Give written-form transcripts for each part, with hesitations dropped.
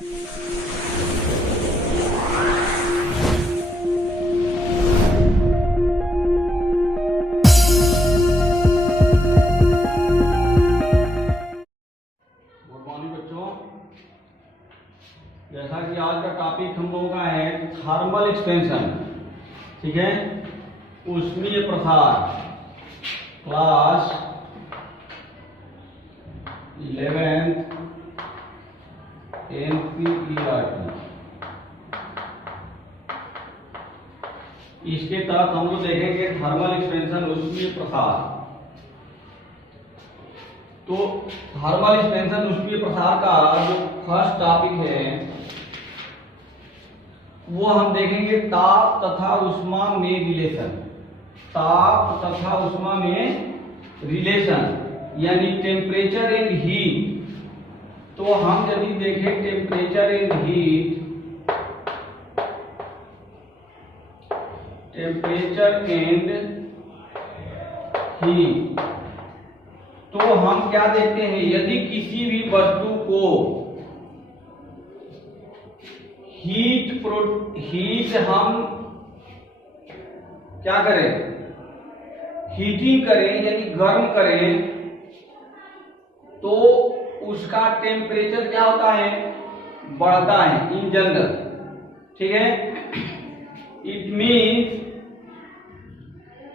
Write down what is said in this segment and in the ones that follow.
जैसा कि आज का टॉपिक हम लोगों का है थर्मल एक्सपेंशन, ठीक है, ऊष्मीय प्रसार, क्लास 11 NCERT। इसके तहत हम लोग देखेंगे थर्मल एक्सपेंशन, ऊष्मीय प्रसार। तो थर्मल एक्सपेंशन ऊष्मीय प्रसार का जो फर्स्ट टॉपिक है वो हम देखेंगे ताप तथा ऊष्मा में रिलेशन। ताप तथा ऊष्मा में रिलेशन यानी टेम्परेचर एंड हीट। तो हम यदि देखें temperature and heat, temperature and heat, तो हम क्या देखते हैं, यदि किसी भी वस्तु को हीट हम क्या करें, हीटिंग करें यानी गर्म करें, तो उसका टेम्परेचर क्या होता है, बढ़ता है इन जनरल, ठीक है। इट मीन्स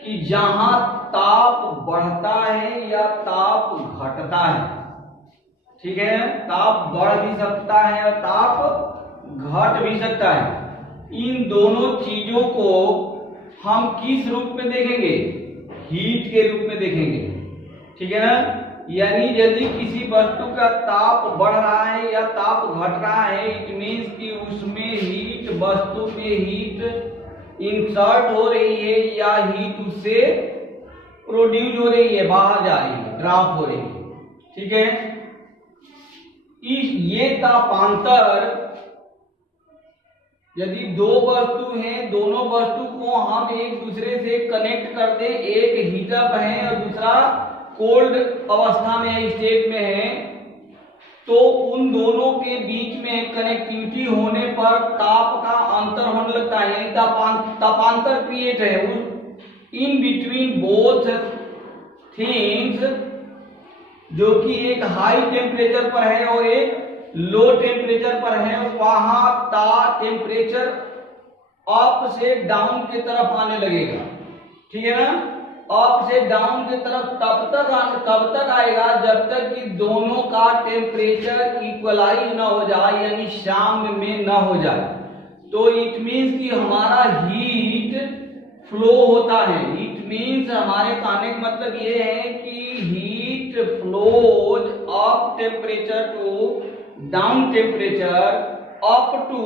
कि जहां ताप बढ़ता है या ताप घटता है, ठीक है, ताप बढ़ भी सकता है और ताप घट भी सकता है। इन दोनों चीजों को हम किस रूप में देखेंगे, हीट के रूप में देखेंगे, ठीक है ना। यानी यदि किसी वस्तु का ताप बढ़ रहा है या ताप घट रहा है, इट मीन्स कि उसमें हीट, वस्तु में हीट इंसर्ट हो रही है या हीट उससे प्रोड्यूस हो रही है, बाहर जा रही है, ड्रॉप हो रही है, ठीक है। ये तापांतर, यदि दो वस्तु हैं, दोनों वस्तु को हम एक दूसरे से कनेक्ट कर दें, एक हीटअप है और दूसरा कोल्ड अवस्था में स्टेट में है, तो उन दोनों के बीच में कनेक्टिविटी होने पर ताप का अंतर होने लगता है, यानी तापांतर क्रिएट है इन बिटवीन बोथ थिंग्स, जो कि एक हाई टेम्परेचर पर है और एक लो टेम्परेचर पर है। वहां टेम्परेचर अप से डाउन की तरफ आने लगेगा, ठीक है ना। अप से डाउन की तरफ तब तक आएगा जब तक कि दोनों का टेम्परेचर इक्वलाइज ना हो जाए, यानी साम्य में ना हो जाए। तो इट मीन्स कि हमारा हीट फ्लो होता है। इट मीन्स हमारे कहने का मतलब ये है कि heat flows up temperature to down temperature up to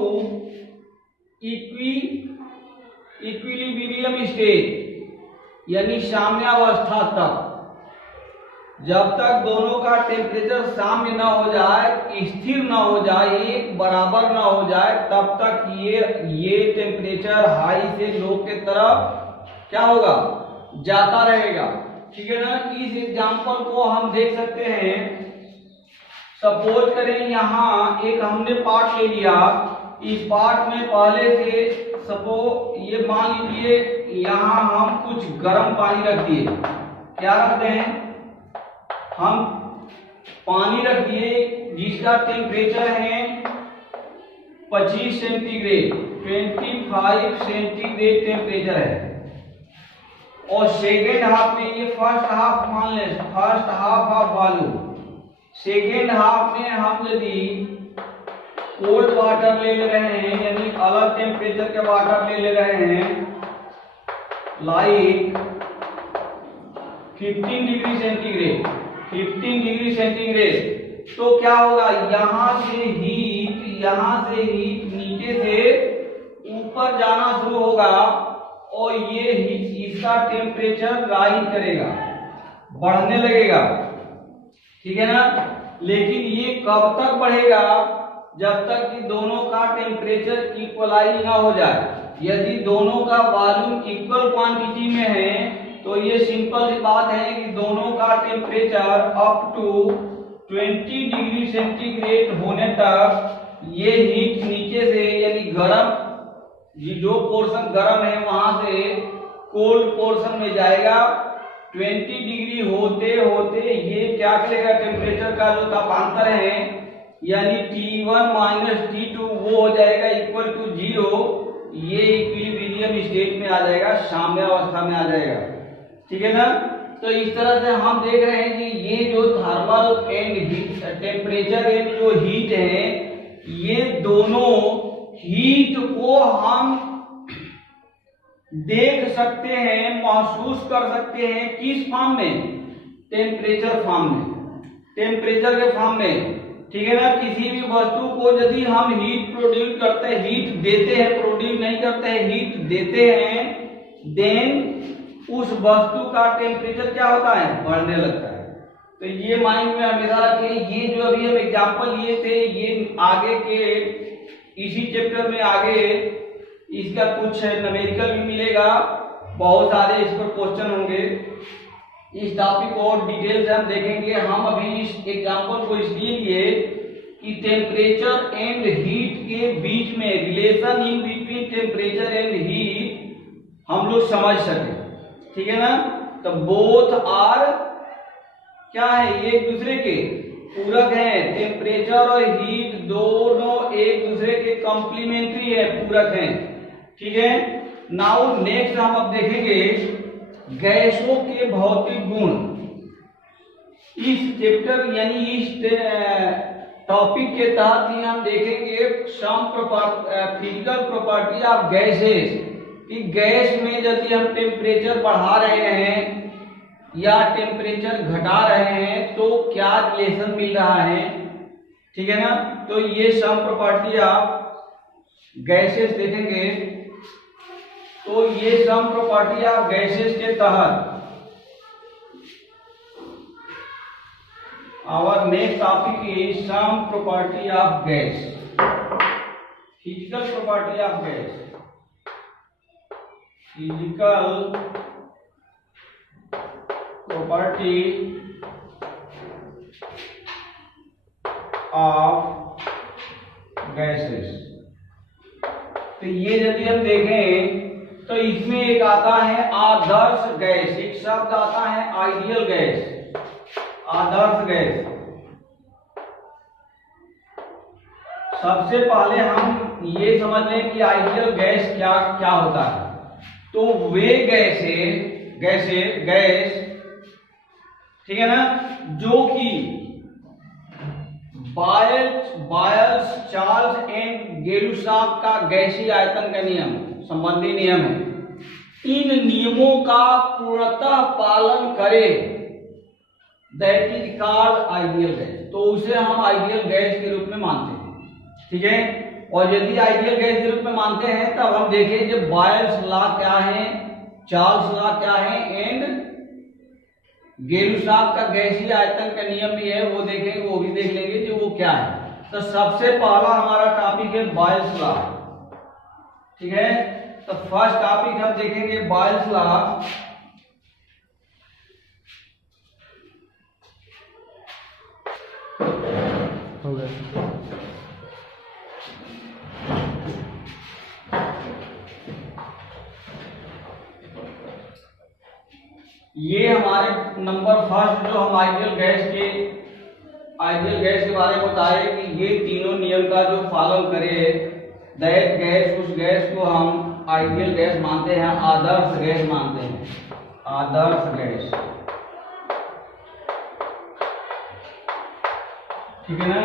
equilibrium state, यानी साम्यावस्था तक। जब तक दोनों का टेम्परेचर साम्य ना हो जाए, स्थिर ना हो जाए, एक बराबर ना हो जाए, तब तक ये टेम्परेचर हाई से लो के तरफ क्या होगा, जाता रहेगा, ठीक है ना। इस एग्जांपल को हम देख सकते हैं। सपोज करें यहाँ एक हमने पार्ट ले लिया, इस पार्ट में पहले से सपोज ये मान लीजिए यहाँ हम कुछ गर्म पानी रख दिए। क्या रख दें, हम पानी रख दिए जिसका टेम्परेचर है 25 सेंटीग्रेड, 25 सेंटीग्रेड टेम्परेचर है। और सेकेंड हाफ में, ये फर्स्ट हाफ मान लें, first half of volume, second half में हम यदि कोल्ड वाटर ले रहे हैं, यानी अलग टेम्परेचर के वाटर ले रहे हैं, like 15 degree centigrade, 15 degree centigrade, तो क्या होगा, यहाँ से हीट नीचे से ऊपर जाना शुरू होगा और ये इसका टेम्परेचर राइज करेगा, बढ़ने लगेगा, ठीक है ना। लेकिन ये कब तक बढ़ेगा, जब तक कि दोनों का टेम्परेचर इक्वलाइज ना हो जाए। यदि दोनों का वॉल्यूम इक्वल क्वांटिटी में है तो ये सिंपल सी बात है कि दोनों का temperature up to 20 degree centigrade होने तक ये हीट नीचे से यानी गर्म, ये जो पोर्शन गर्म है वहां से कोल्ड पोर्शन में जाएगा। 20 डिग्री होते होते ये क्या करेगा, टेम्परेचर का जो तापांतर है यानी T1 माइनस T2 वो हो जाएगा इक्वल टू 0। ये इक्विलिब्रियम स्टेट में आ जाएगा, साम्य अवस्था में आ जाएगा। ठीक है ना। तो इस तरह से हम देख रहे हैं कि ये जो thermal and heat, temperature and जो हीट है, ये दोनों हीट को हम देख सकते हैं, महसूस कर सकते हैं किस फॉर्म में, टेम्परेचर फॉर्म में, टेम्परेचर के फॉर्म में। ठीक है ना। किसी भी वस्तु को यदि हम हीट प्रोड्यूस करते हैं, हीट देते हैं, प्रोड्यूस नहीं करते हैं, हीट देते हैं, देन उस वस्तु का टेम्परेचर क्या होता है, बढ़ने लगता है। तो ये माइंड में हमेशा रखिए। ये जो अभी हम एग्जांपल लिए थे, ये आगे के इसी चैप्टर में आगे इसका कुछ न्यूमेरिकल भी मिलेगा, बहुत सारे इस पर क्वेश्चन होंगे। इस टॉपिक को और डिटेल से हम देखेंगे। हम अभी इस एग्जांपल को इसलिए लिए कि टेम्परेचर एंड हीट के बीच में relation in between temperature and heat हम लोग समझ सके। ठीक है ना। तो बोथ आर क्या है, एक दूसरे के पूरक हैं। टेम्परेचर और हीट दोनों एक दूसरे के कॉम्प्लीमेंट्री है, पूरक हैं। ठीक है। नाउ नेक्स्ट हम अब देखेंगे गैसों के भौतिक गुण। इस चैप्टर यानी इस टॉपिक के तहत ही हम देखेंगे some physical property of gases, कि गैस में यदि हम टेम्परेचर बढ़ा रहे हैं या टेम्परेचर घटा रहे हैं तो क्या रिलेशन मिल रहा है। ठीक है ना। तो ये सम प्रॉपर्टी ऑफ गैसेस देखेंगे। तो ये सम प्रॉपर्टी ऑफ गैसेस के तहत our next topic is some property of gas, physical property of gas, physical property of gases. तो ये यदि हम देखें तो इसमें एक आता है आदर्श गैस, एक शब्द आता है आइडियल गैस, आदर्श गैस। सबसे पहले हम ये समझ लें कि आइडियल गैस क्या क्या होता है। तो वे गैस ठीक है ना, जो कि बायल्स चार्ल्स एंड गेलुसाक का गैसीय आयतन का नियम संबंधी नियम है, इन नियमों का पूर्णतः पालन करे, that is called ideal gas. तो उसे हम आइडियल गैस के रूप में मानते हैं। ठीक है। और यदि आइडियल गैस के रूप में मानते हैं तब हम देखें कि बायल्स लॉ क्या है, चार्ल्स लॉ क्या है एंड गेलुसाक का गैसीय आयतन का नियम भी है, वो देखेंगे, वो भी देख लेंगे कि वो क्या है। तो सबसे पहला हमारा टॉपिक है बायल्स लॉ। ठीक है। तो फर्स्ट टॉपिक हम देखेंगे बायल्स लॉ। हो गया। ये हमारे नंबर फर्स्ट जो हम आइडियल गैस के बारे में बताए कि ये तीनों नियम का जो पालन करे, दैट गैस, उस गैस को हम आइडियल गैस मानते हैं, आदर्श गैस मानते हैं, आदर्श गैस। ठीक है ना।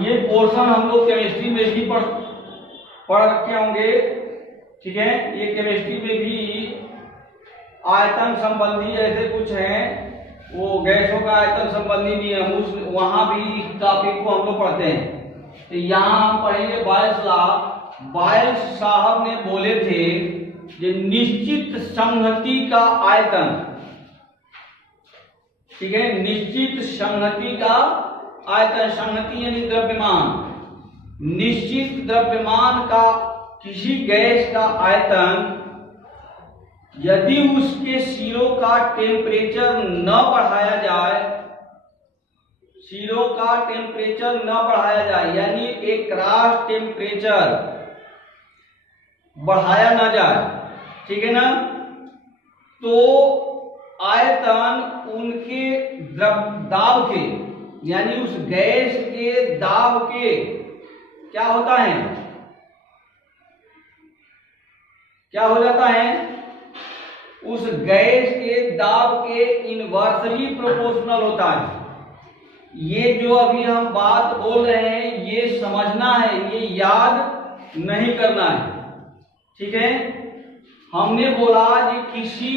ये पोर्शन हम लोग केमिस्ट्री में भी पढ़ रखे होंगे। ठीक है। ये केमिस्ट्री में भी आयतन संबंधी ऐसे कुछ हैं, वो गैसों का आयतन संबंधी नियम, उस वहां भी इस टॉपिक को हम लोग पढ़ते हैं। तो यहाँ हम पढ़ेंगे बायल्स लॉ। बायल्स साहब ने बोले थे कि निश्चित संहति का आयतन, ठीक है, निश्चित संहति का आयतन, संहति यानी द्रव्यमान, निश्चित द्रव्यमान का किसी गैस का आयतन यदि उसके सिरों का टेम्परेचर न बढ़ाया जाए, सिरों का टेम्परेचर न बढ़ाया जाए, यानी एक क्रॉस टेम्परेचर बढ़ाया ना जाए, ठीक है ना। तो आयतन उनके दाब के, यानी उस गैस के दाब के क्या होता है, क्या हो जाता है, उस गैस के दाब के इनवर्सली प्रोपोर्शनल होता है। ये जो अभी हम बात बोल रहे हैं ये समझना है, ये याद नहीं करना है, ठीक है। हमने बोला कि किसी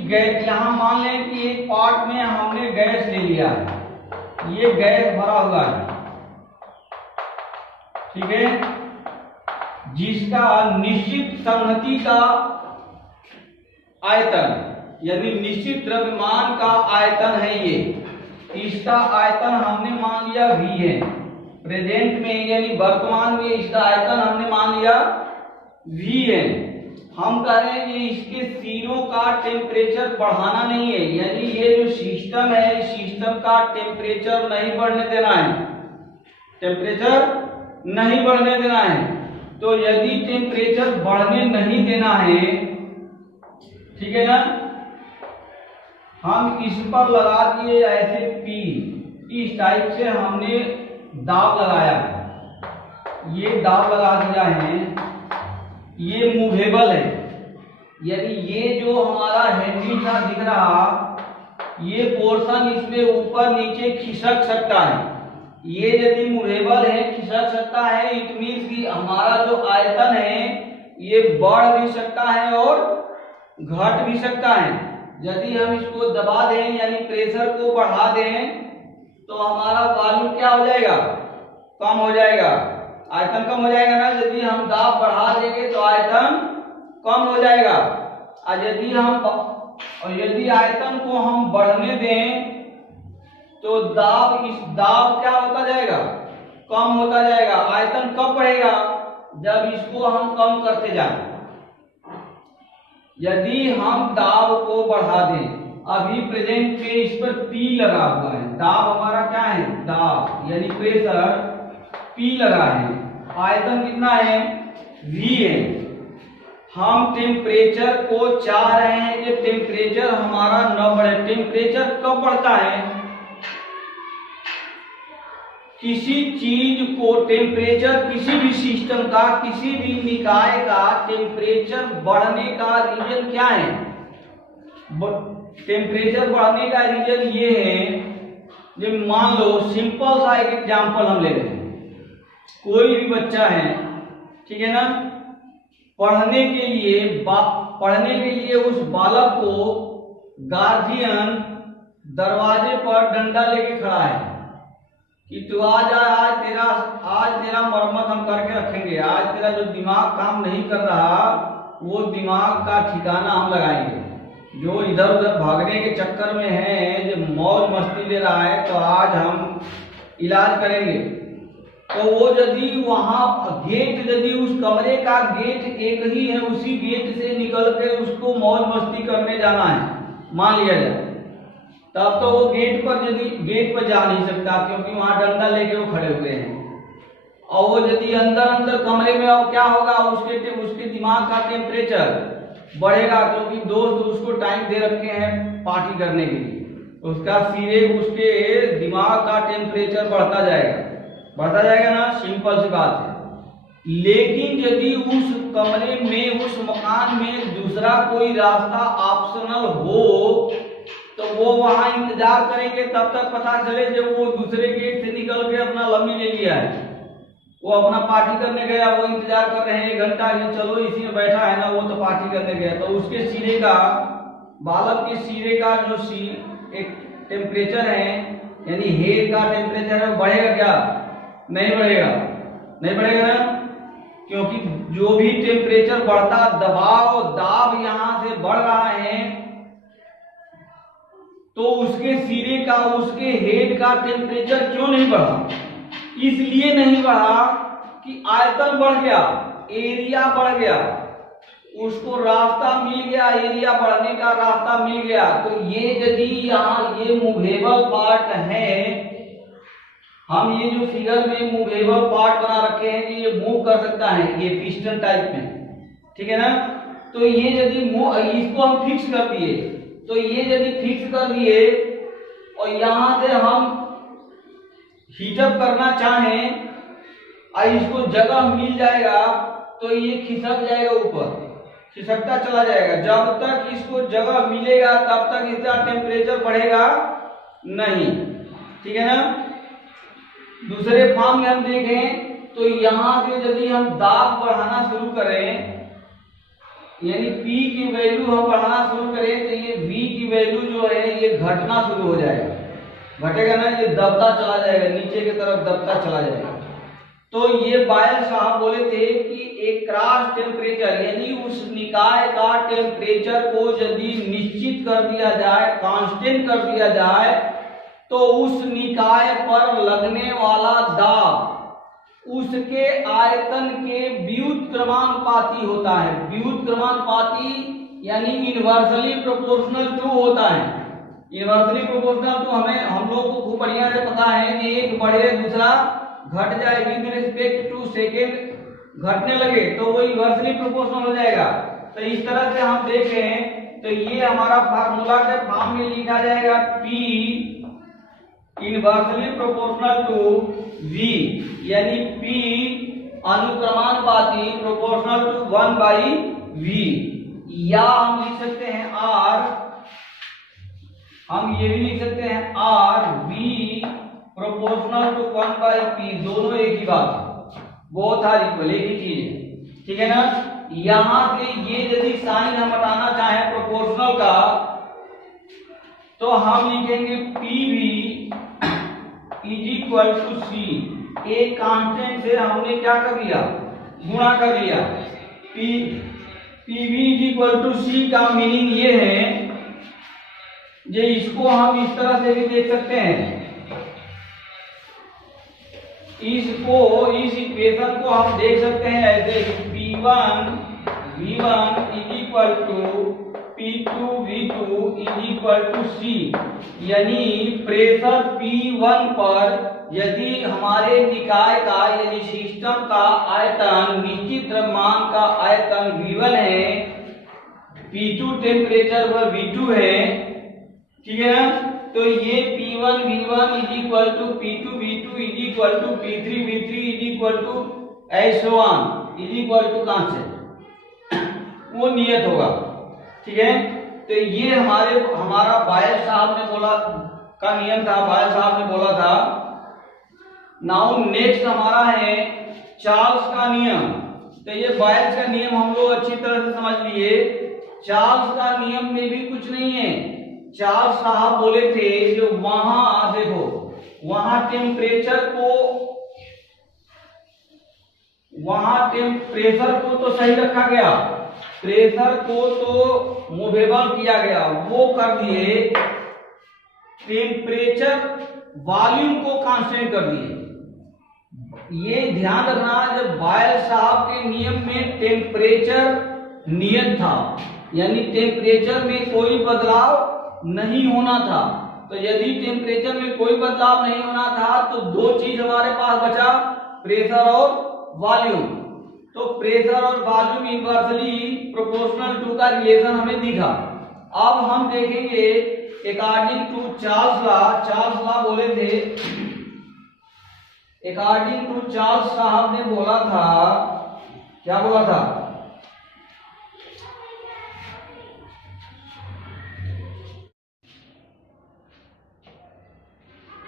गैस, यहां मान लें कि एक पार्ट में हमने गैस ले लिया है, ये गैस भरा हुआ है, ठीक है, जिसका निश्चित संहति का आयतन, यानी निश्चित द्रव्यमान का आयतन है ये, इसका आयतन हमने मान लिया V है। प्रेजेंट में यानी वर्तमान में इसका आयतन हमने मान लिया V है। हम कह रहे हैं कि इसके सिरों का टेम्परेचर बढ़ाना नहीं है, यानी ये जो सिस्टम है, सिस्टम का टेम्परेचर नहीं बढ़ने देना है, टेम्परेचर नहीं बढ़ने देना है। तो यदि टेम्परेचर बढ़ने नहीं देना है, ठीक है ना, हम इस पर लगा दिए ऐसे P, इस टाइप से हमने दाब लगाया है, ये दाब लगा दिया है, ये मूवेबल है, यानी ये जो हमारा हैंडल सा दिख रहा, ये पोर्शन इसमें ऊपर नीचे खिसक सकता है, ये यदि मूवेबल है, खिसक सकता है, इट मीन्स कि हमारा जो आयतन है ये बढ़ भी सकता है और घट भी सकता है। यदि हम इसको दबा दें यानी प्रेशर को बढ़ा दें तो हमारा वॉल्यूम क्या हो जाएगा, कम हो जाएगा, आयतन कम हो जाएगा ना। यदि हम दाब बढ़ा देंगे तो आयतन कम हो जाएगा, और यदि आयतन को हम बढ़ने दें तो दाब क्या होता जाएगा, कम होता जाएगा। आयतन कब बढ़ेगा, जब इसको हम कम करते जाएं। यदि हम दाब को बढ़ा दें, अभी प्रेजेंट में इस पर P लगा हुआ है, दाब हमारा क्या है, दाब यानी प्रेशर P लगा है, आयतन कितना है, V है। हम टेम्परेचर को चाह रहे हैं कि टेम्परेचर हमारा न बढ़े। टेम्परेचर कब बढ़ता है, किसी चीज को टेम्परेचर, किसी भी सिस्टम का, किसी भी निकाय का टेम्परेचर बढ़ने का रीजन क्या है, टेम्परेचर बढ़ने का रीजन ये है, जब मान लो सिंपल सा एक एग्जांपल हम ले लें, कोई भी बच्चा है, ठीक है ना, पढ़ने के लिए उस बालक को गार्जियन दरवाजे पर डंडा लेके खड़ा है कि तू आज तेरा मरम्मत हम करके रखेंगे, आज तेरा जो दिमाग काम नहीं कर रहा वो दिमाग का ठिकाना हम लगाएंगे, जो इधर उधर भागने के चक्कर में है, जो मौज मस्ती ले रहा है, तो आज हम इलाज करेंगे। तो वो यदि वहां गेट, यदि उस कमरे का गेट एक ही है, उसी गेट से निकल के उसको मौज मस्ती करने जाना है, मान लिया जाए, तब तो वो गेट पर जा नहीं सकता, क्योंकि वहां डंडा लेके वो खड़े हुए हैं। और वो यदि अंदर कमरे में, और क्या होगा, उसके दिमाग का टेम्परेचर बढ़ेगा, क्योंकि दोस्त उसको टाइम दे रखे हैं पार्टी करने के लिए, उसका उसके दिमाग का टेम्परेचर बढ़ता जाएगा ना, सिंपल सी बात है। लेकिन यदि उस कमरे में, उस मकान में दूसरा कोई रास्ता ऑप्शनल हो तो वो वहां इंतजार करेंगे, तब तक पता चले जब वो दूसरे गेट से निकल के अपना लम्बी ले लिया है, वो अपना पार्टी करने गया, वो इंतजार कर रहे हैं 1 घंटा, चलो इसी में बैठा है ना, वो तो पार्टी करने गया, तो उसके सिरे का, बालक के सिरे का जो एक टेम्परेचर है, यानी हेड का टेम्परेचर है, वो बढ़ेगा क्या, नहीं बढ़ेगा ना, क्योंकि जो भी टेम्परेचर बढ़ता, दाब यहां से बढ़ रहा है, तो उसके सिरे का, उसके हेड का टेम्परेचर क्यों नहीं बढ़ा, इसलिए नहीं बढ़ा कि आयतन बढ़ गया, एरिया बढ़ गया, उसको रास्ता मिल गया, एरिया बढ़ने का रास्ता मिल गया। तो ये यदि यहाँ ये मूवेबल पार्ट है, हम ये जो फिगर में मूवेबल पार्ट बना रखे हैं कि ये मूव कर सकता है, ये पिस्टन टाइप में, ठीक है ना। तो ये यदि इसको हम फिक्स कर दिए, तो ये यदि फिक्स कर दिए और यहां से हम हीटअप करना चाहें और इसको जगह मिल जाएगा, तो ये खिसक जाएगा, ऊपर खिसकता चला जाएगा। जब तक इसको जगह मिलेगा तब तक इसका टेम्परेचर बढ़ेगा नहीं, ठीक है ना। दूसरे फॉर्म में हम देखें तो यहां से यदि हम दाब बढ़ाना शुरू करें, यानी P की वैल्यू हम बढ़ाना शुरू करें, तो ये V की वैल्यू जो है ये घटना शुरू हो जाएगा, घटेगा ना, ये दबता चला जाएगा, नीचे की तरफ दबता चला जाएगा। तो ये बायल साहब बोले थे कि एक क्रॉस टेम्परेचर, यानी उस निकाय का टेम्परेचर को यदि निश्चित कर दिया जाए, कांस्टेंट कर दिया जाए, तो उस निकाय पर लगने वाला दाब उसके आयतन के व्युत्क्रमानुपाती होता है। व्युत्क्रमानुपाती यानी इनवर्सली प्रोपोर्शनल टू होता है। इनवर्सली प्रोपोर्शनल टू हम लोग को खूब बढ़िया से पता है कि एक बढ़े दूसरा घट जाए, विद रिस्पेक्ट टू सेकेंड घटने लगे तो वो इनवर्सली प्रोपोर्शनल हो जाएगा। तो इस तरह से हम देखें तो ये हमारा फार्मूला के फॉर्म में लिखा जाएगा P inversely proportional to V, यानी P अनुक्रमानुपाती प्रोपोर्शनल टू 1/V, या हम लिख सकते हैं R, हम ये भी लिख सकते हैं RV प्रोपोर्शनल टू 1/P, दोनों एक ही बात, बोथ आर इक्वल, एक ही चीज है, ठीक है ना। यहां से ये यदि साइन हम हटाना चाहें प्रोपोर्शनल का, तो हम लिखेंगे PV is equal to C, एक कांस्टेंट से हमने क्या कर लिया, गुणा कर लिया। PV is equal to C का मीनिंग ये है, जो इसको हम इस तरह से भी देख सकते हैं, इस इक्वेशन को हम देख सकते हैं ऐसे, P1 V1 is equal to P2 V2 is equal to C, यानी प्रेशर P1 पर यदि हमारे निकाय का यानी सिस्टम का आयतन, निश्चित द्रव्यमान का आयतन V1 है, P2 टेम्परेचर पर V2 है, ठीक है ना। तो ये P1 V1 is equal to P2 V2 is equal to P3 V3 is equal to so on is equal to constant, वो नियत होगा, ठीक है। तो ये हमारा बायल साहब ने बोला का नियम था, बायल साहब ने बोला था। नाउ नेक्स्ट हमारा है चार्ल्स का नियम। तो ये बायल का नियम हम लोग अच्छी तरह से समझ लिए। चार्ल्स का नियम में भी कुछ नहीं है। चार्ल्स साहब बोले थे जो वहां देखो, वहां टेम्परेचर को तो सही रखा गया, प्रेशर को तो मूवेबल किया गया, वो कर दिए, टेम्परेचर वॉल्यूम को कांस्टेंट कर दिए। ये ध्यान रखना, जब बायल साहब के नियम में टेम्परेचर नियत था, यानी टेम्परेचर में कोई बदलाव नहीं होना था। तो यदि टेम्परेचर में कोई बदलाव नहीं होना था तो दो चीज हमारे पास बचा, प्रेशर और वॉल्यूम। तो प्रेशर और वॉल्यूम इनवर्सली प्रोपोर्शनल टू का रिलेशन हमें दिखा। अब हम देखेंगे अकॉर्डिंग टू चार्ल्स लॉ बोले थे, अकॉर्डिंग टू चार्ल्स साहब ने बोला था, क्या बोला था,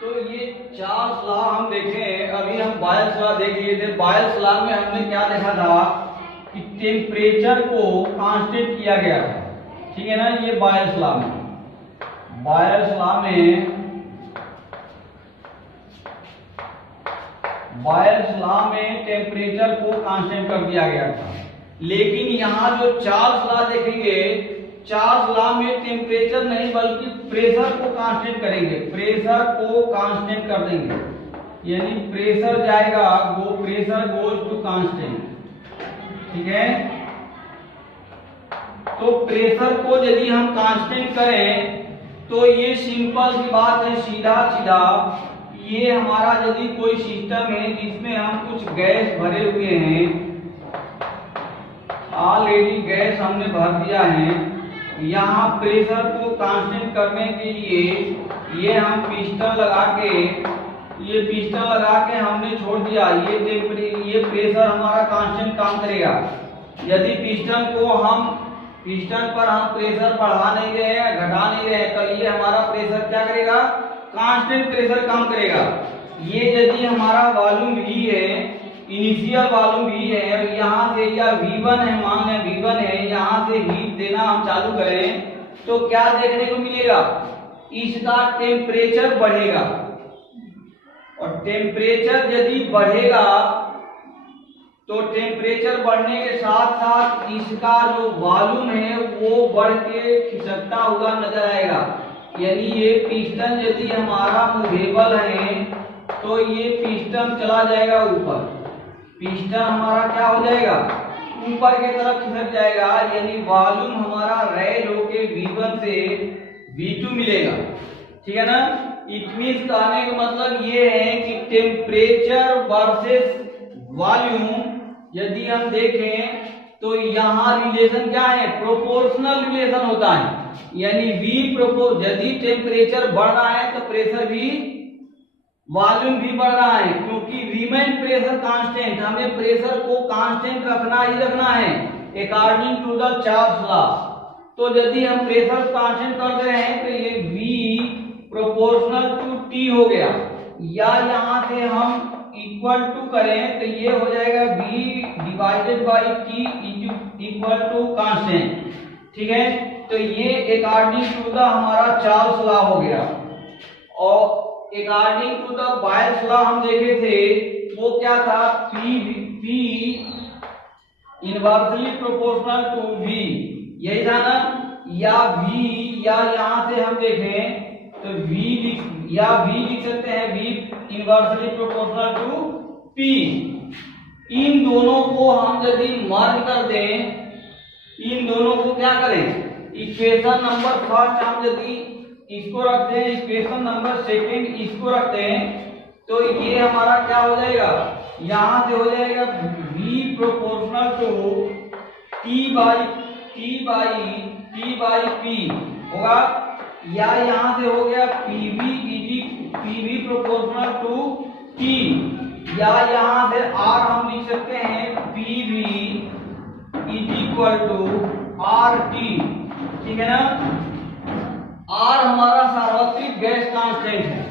तो ये चार्ल्स लॉ हम देखें, अभी हम बायल्स लॉ देख लिए थे। बायल्स लॉ में हमने क्या देखा था कि टेम्परेचर को कांस्टेंट किया गया था, ठीक है ना। ये बायल्स लॉ में टेम्परेचर को कांस्टेंट कर दिया गया था। लेकिन यहाँ जो चार्ल्स लॉ देखेंगे, चार्ल्स लॉ में टेम्परेचर नहीं बल्कि प्रेशर को कांस्टेंट करेंगे, प्रेशर को कांस्टेंट कर देंगे, यानी प्रेशर जाएगा, प्रेशर गोज टू कांस्टेंट, ठीक है। तो प्रेशर को यदि हम कांस्टेंट करें तो ये सिंपल सी बात है, सीधा सीधा ये हमारा यदि कोई सिस्टम है जिसमें हम कुछ गैस भरे हुए हैं, ऑलरेडी गैस हमने भर दिया है, यहाँ प्रेशर को कांस्टेंट करने के लिए ये हम पिस्टन लगा के हमने छोड़ दिया। ये प्रेशर हमारा कांस्टेंट काम करेगा। यदि पिस्टन पर हम प्रेशर बढ़ा नहीं रहे हैं, घटा नहीं रहे हैं, तो ये हमारा प्रेशर क्या करेगा, कांस्टेंट प्रेशर काम करेगा। ये यदि हमारा वॉल्यूम V है, इनिशियल वॉल्यूम V है, और यहाँ से या V1 है, मान लें V1 है, यहाँ से हीट देना हम चालू करें तो क्या देखने को मिलेगा, इसका टेम्परेचर बढ़ेगा। और टेम्परेचर यदि बढ़ेगा तो टेम्परेचर बढ़ने के साथ साथ इसका जो वॉल्यूम है वो बढ़ के खिसकता हुआ नजर आएगा। यानी ये पिस्टन यदि हमारा मूवेबल है तो ये पिस्टन चला जाएगा ऊपर, पिस्टन हमारा क्या हो जाएगा, ऊपर की तरफ खिसक जाएगा। यानी वॉल्यूम हमारा रेज होके V1 से V2 मिलेगा। ठीक है ना। इट मींस कहने का मतलब ये है कि टेम्परेचर वर्सेस वॉल्यूम यदि हम देखें तो यहाँ रिलेशन क्या है, प्रोपोर्शनल रिलेशन होता है। यानी यदि टेम्परेचर बढ़ रहा है तो प्रेशर भी, वॉल्यूम भी बढ़ रहा है, क्योंकि रिमेन प्रेशर कांस्टेंट, हमें प्रेशर को कांस्टेंट रखना ही रखना है according to the Charles law. तो यदि हम प्रेशर कांस्टेंट कर रहे हैं तो ये V प्रोपोर्शनल टू T हो गया, या यहाँ से हम इक्वल टू करें तो ये हो जाएगा V divided by T equal to constant. ठीक है। तो ये अकॉर्डिंग टू द हमारा चार्ल्स लॉ हो गया। और according to the Boyle's law हम देखे थे वो क्या था, P inversely proportional to V, यही था ना। या V, या यहाँ से हम देखें तो V लिख सकते हैं V inversely proportional to P। इन दोनों को हम यदि मर्ज कर दें, इन दोनों को क्या करें, इक्वेशन नंबर फर्स्ट हम यदि इसको रखते हैं, इक्वेशन नंबर सेकंड इसको रखते हैं, तो ये हमारा क्या हो जाएगा, यहाँ से हो जाएगा V proportional to T by P होगा, या यहाँ से हो गया PV प्रोपोर्शनल टू T, या यहाँ से R हम लिख सकते हैं PV is equal to RT। ठीक है ना। R हमारा सार्वत्रिक गैस कांस्टेंट है,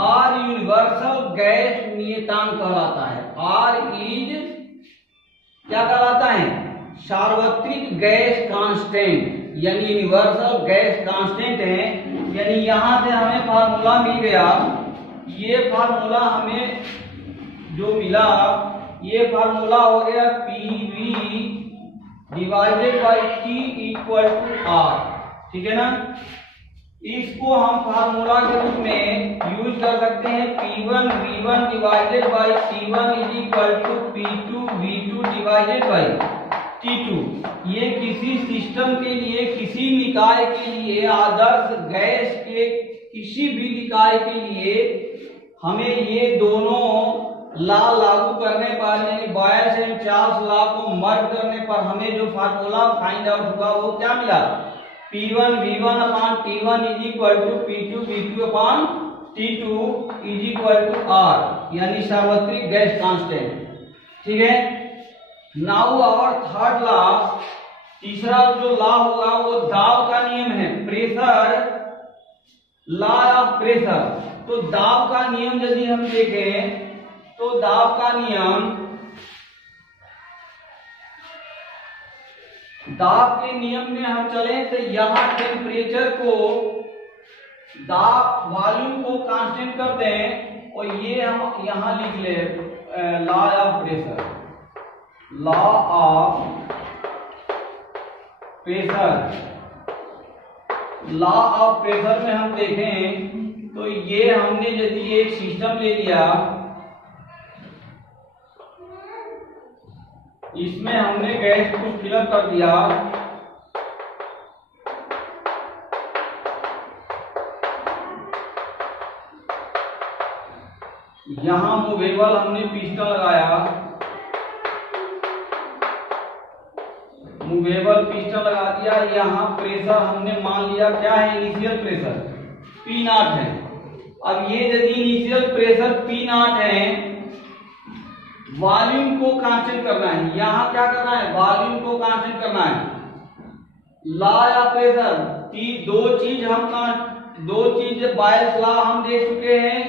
R यूनिवर्सल गैस नियतांक कहलाता है। R इज क्या कहलाता है, सार्वत्रिक गैस कांस्टेंट, यानी यूनिवर्सल गैस कांस्टेंट है। यानी यहाँ से हमें फार्मूला मिल गया, ये फार्मूला हमें जो मिला, ये फार्मूला हो गया PV divided by T equal to R। ठीक है ना। इसको हम फार्मूला के रूप में यूज कर सकते हैं, P1 V1 divided by T1 is equal to P2 V2 divided by T2। ये किसी सिस्टम के लिए, किसी निकाय के लिए, आदर्श गैस के किसी भी निकाय के लिए हमें ये दोनों लॉ लागू करने पर, यानी बॉयल्स एंड चार्ल्स लॉ को मर्ज करने पर हमें जो फार्मूला फाइंड आउट हुआ वो क्या मिला, P1 V1 upon T1 is equal to P2 V2 upon T2 is equal to R, यानी सार्वत्रिक गैस कांस्टेंट। ठीक है। नाउ आवर थर्ड लॉ, तीसरा जो लॉ होगा वो दाब का नियम है, प्रेशर लॉ ऑफ प्रेशर। तो दाब का नियम यदि हम देखें तो दाब का नियम, दाब के नियम में हम चले तो यहाँ टेम्परेचर को, दाब वॉल्यूम को कांस्टेंट कर दें, और ये हम यहाँ लिख ले law of pressure, law of pressure. Law of pressure में हम देखें तो ये हमने यदि एक सिस्टम ले लिया, इसमें हमने गैस को फिलअप कर दिया। यहाँ मूवेबल हमने पिस्टन लगाया, मूवेबल पिस्टन लगा दिया। यहाँ प्रेशर हमने मान लिया क्या है, इनिशियल प्रेशर P0 है। अब ये यदि इनिशियल प्रेशर P0 है, वॉल्यूम को कांस्टेंट करना है। यहाँ क्या करना है, वॉल्यूम को कांस्टेंट करना है। लॉ या प्रेशर दो चीज बायस लॉ हम देख चुके हैं।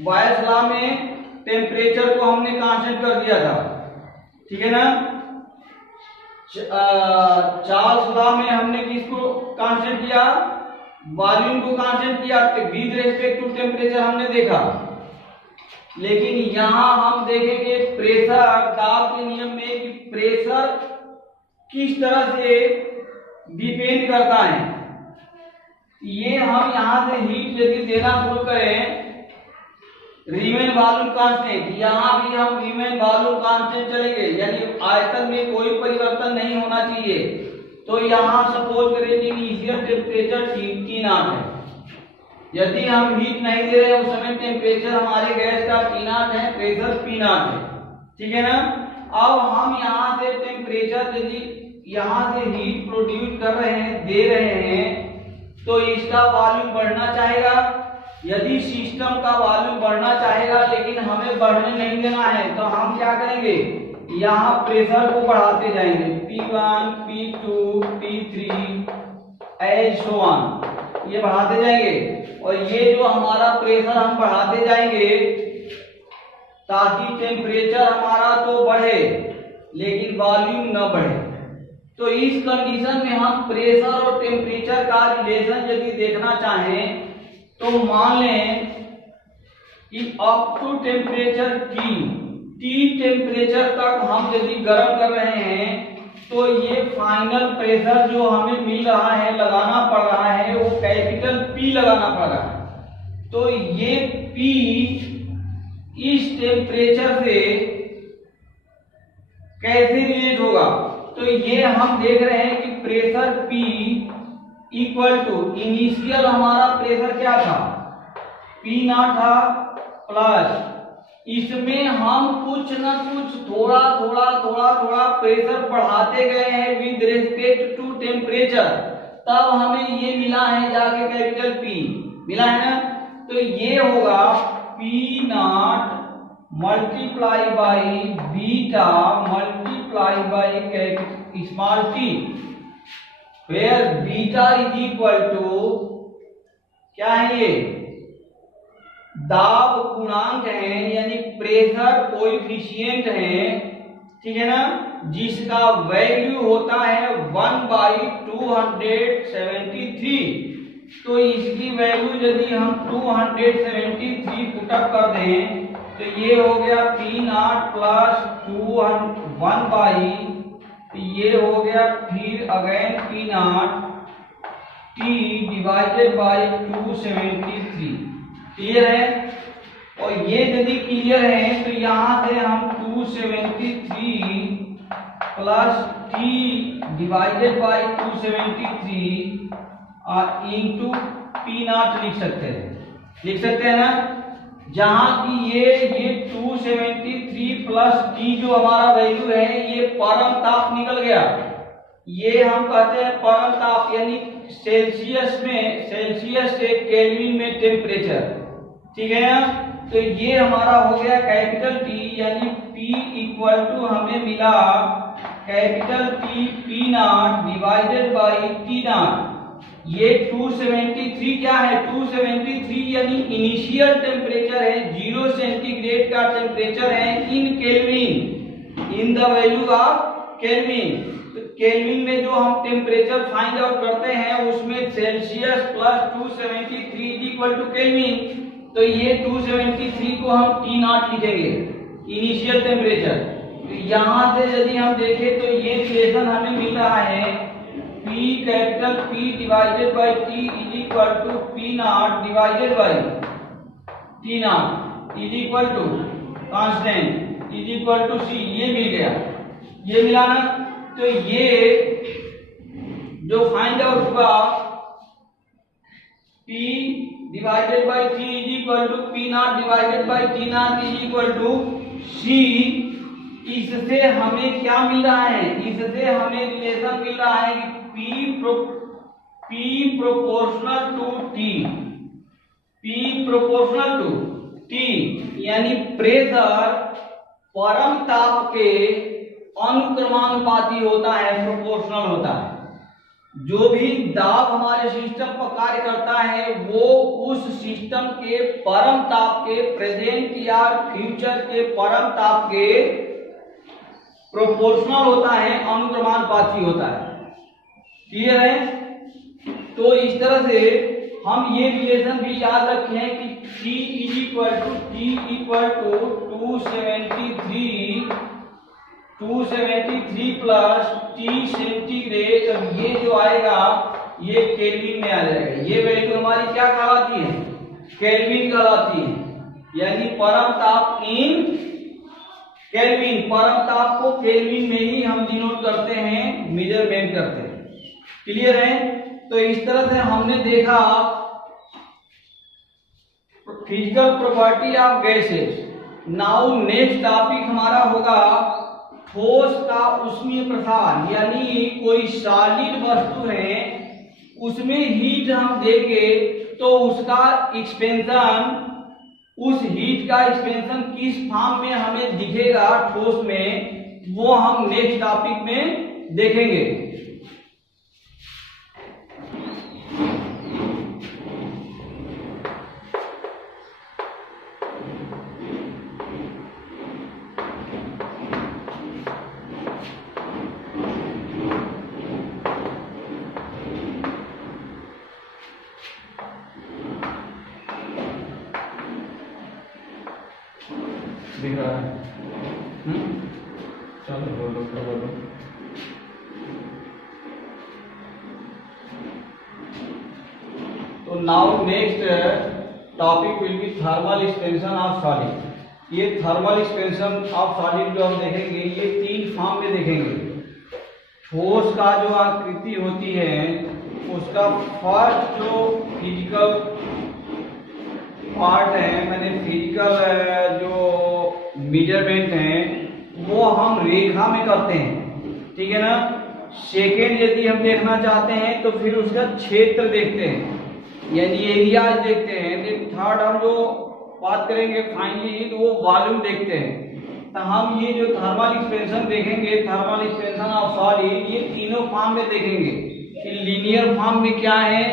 बायस लॉ में टेम्परेचर को हमने कांस्टेंट कर दिया था, ठीक है ना। चार्ल्स लॉ में हमने किसको कांस्टेंट किया, वॉल्यूम को कांस्टेंट किया विद रेस्पेक्ट टू टेम्परेचर हमने देखा। लेकिन यहां हम देखेंगे प्रेशर, दाब के नियम में कि प्रेशर किस तरह से डिपेंड करता है। ये हम यहां से हीट यदि देना शुरू करें, रिमेन वॉल्यूम कांस्टेंट, यहाँ भी हम रिमेन वॉल्यूम कांस्टेंट चलेंगे, यानी आयतन में कोई परिवर्तन नहीं होना चाहिए। तो यहाँ सपोज करें कि इनिशियल टेम्परेचर T0 है। यदि हम हीट नहीं दे रहे हैं, उस समय टेम्परेचर हमारे गैस का T0 है, प्रेशर P0 है, ठीक है ना। अब हम यहाँ से टेम्परेचर यदि यहाँ से हीट प्रोड्यूस कर रहे हैं, दे रहे हैं, तो इसका वॉल्यूम बढ़ना चाहेगा। यदि सिस्टम का वॉल्यूम बढ़ना चाहेगा लेकिन हमें बढ़ने नहीं देना है, तो हम क्या करेंगे, यहाँ प्रेशर को बढ़ाते जाएंगे, P1, P2, P3 as so on, ये बढ़ाते जाएंगे। और ये जो हमारा प्रेशर हम बढ़ाते जाएंगे ताकि टेम्परेचर हमारा तो बढ़े लेकिन वॉल्यूम न बढ़े। तो इस कंडीशन में हम प्रेशर और टेम्परेचर का रिलेशन यदि देखना चाहें तो मान लें कि up to temperature T temperature तक हम यदि गर्म कर रहे हैं, तो ये फाइनल प्रेशर जो हमें मिल रहा है, लगाना पड़ रहा है, वो कैपिटल P लगाना पड़ रहा है। तो ये P इस टेम्परेचर से कैसे रिलेट होगा, तो ये हम देख रहे हैं कि pressure P equal to initial हमारा प्रेशर क्या था, P0 था, प्लस इसमें हम कुछ न कुछ थोड़ा प्रेशर बढ़ाते गए हैं विद रिस्पेक्ट टू टेम्परेचर, तब हमें ये मिला है जाके कैपिटल P मिला है ना। तो ये होगा P0 multiply by beta multiply by small t, where beta is equal to क्या है, ये दाब गुणांक है, यानी प्रेशर कोएफिशिएंट है, ठीक है ना, जिसका वैल्यू होता है 1/273। तो इसकी वैल्यू यदि हम 273 पुटअप कर दें तो ये हो गया P0 प्लस 1 ये हो गया फिर again P0 T divided by 273। Clear है। और ये यदि क्लियर है तो यहां से हम 273 plus T divided by 273 into P0 लिख सकते हैं ना, जहां की ये 273 प्लस T जो हमारा वैल्यू है ये परम ताप निकल गया। ये हम कहते हैं परम ताप, यानी सेल्सियस से केल्विन में टेम्परेचर, ठीक है ना। तो ये हमारा हो गया कैपिटल T, यानी P इक्वल टू हमें मिला capital T P0 divided by T0। ये 273 क्या है, 273 यानी इनिशियल टेम्परेचर है, 0 सेंटीग्रेड का टेम्परेचर है in kelvin, in the value of kelvin. तो केल्विन में जो हम टेम्परेचर फाइंड आउट करते हैं उसमें Celsius plus 273 is equal to kelvin. तो ये 273 को हम T0 लिखेंगे, इनिशियल टेम्परेचर। तो यहाँ से यदि हम देखें तो ये रिलेशन हमें मिल रहा है P capital P divided by T is equal to P0 divided by T0 is equal to constant is equal to C, ये मिल गया। ये मिला ना, तो ये जो फाइंड आउट हुआ P divided by T is equal to P not divided by T not is equal to C। इससे हमें क्या मिल रहा है, इससे हमें रिलेशन मिल रहा है कि P proportional to T, P proportional to T, यानी प्रेशर परम ताप के अनुक्रमानुपाती होता है, प्रोपोर्शनल होता है। जो भी दाब हमारे सिस्टम पर कार्य करता है वो उस सिस्टम के परम ताप के, प्रेजेंट या फ्यूचर के परम ताप के प्रोपोर्शनल होता है, अनुक्रमानुपाती होता है। क्लियर है? तो इस तरह से हम ये रिलेशन भी याद रखें कि T equal to 273 plus T centigrade. अब ये जो आएगा ये केल्विन में आ जाएगा। ये वैल्यू हमारी क्या कहलाती है, केल्विन कहलाती है, यानी परम ताप इन केल्विन। परम ताप को केल्विन में ही हम डिनोट करते हैं, मेजरमेंट करते हैं। क्लियर है? तो इस तरह से हमने देखा physical property of gases. Now next topic हमारा होगा ठोस का ऊष्मीय प्रसार, यानी कोई सॉलिड वस्तु है उसमें हीट हम देंगे तो उसका एक्सपेंशन, उस हीट का एक्सपेंशन किस फॉर्म में हमें दिखेगा ठोस में, वो हम नेक्स्ट टॉपिक में देखेंगे। दिख रहा है? चलो बोलो। तो now next topic will B thermal expansion of solid. ये थर्मल एक्सपेंशन ऑफ सॉलिड जो हम देखेंगे ये तीन फॉर्म में देखेंगे। ठोस का जो आकृति होती है उसका फर्स्ट जो फिजिकल पार्ट है, मैंने फिजिकल जो मेजरमेंट है वो हम रेखा में करते हैं, ठीक है ना। सेकेंड यदि हम देखना चाहते हैं तो फिर उसका क्षेत्र देखते हैं, यानी एरिया देखते हैं। थर्ड हम जो बात करेंगे फाइनली तो वो वॉल्यूम देखते हैं। तो हम ये जो थर्मल एक्सपेंशन देखेंगे, थर्मल एक्सपेंशन ऑफ सॉलिड, ये तीनों फॉर्म में देखेंगे कि लीनियर फॉर्म में क्या है,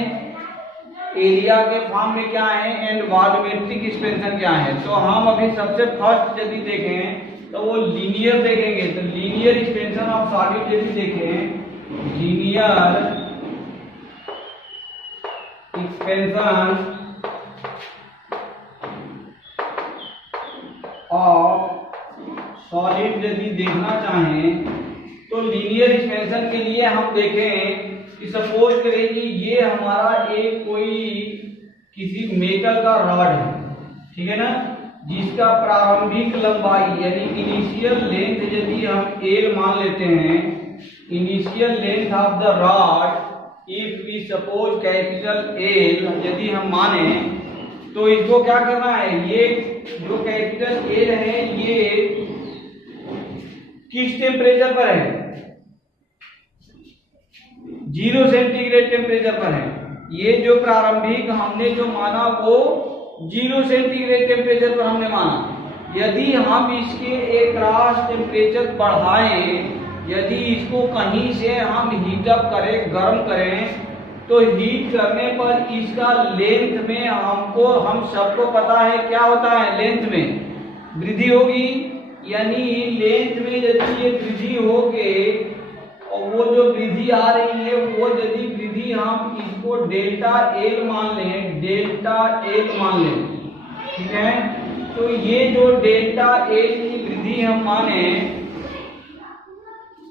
एरिया के फॉर्म में क्या है एंड वॉल्यूमेट्रिक एक्सपेंशन क्या है। तो हम अभी सबसे फर्स्ट यदि देखें तो वो लीनियर देखेंगे। तो लीनियर एक्सपेंशन ऑफ सॉलिड यदि देखें, लीनियर एक्सपेंशन ऑफ सॉलिड यदि देखना चाहें तो लीनियर एक्सपेंशन के लिए हम देखें कि सपोज करें कि ये हमारा एक कोई किसी मेटल का रॉड है, ठीक है ना, जिसका प्रारंभिक लंबाई यानी इनिशियल लेंथ यदि हम L मान लेते हैं, initial length of the rod if we suppose capital L यदि हम माने, तो इसको क्या करना है, ये जो कैपिटल L है ये किस टेम्परेचर पर है, 0 सेंटीग्रेड टेम्परेचर पर है। ये जो प्रारंभिक हमने जो माना वो 0 सेंटीग्रेड टेम्परेचर पर हमने माना। यदि हम इसके एक क्रॉस टेम्परेचर बढ़ाएं, यदि इसको कहीं से हम हीटअप करें, गर्म करें, तो हीट करने पर इसका लेंथ में हम सबको पता है क्या होता है, लेंथ में वृद्धि होगी। यानी लेंथ में यदि ये वृद्धि होके और वो जो वृद्धि आ रही है वो यदि वृद्धि हम इसको डेल्टा एल मान लें, ठीक है। तो ये जो डेल्टा एल की वृद्धि हम माने,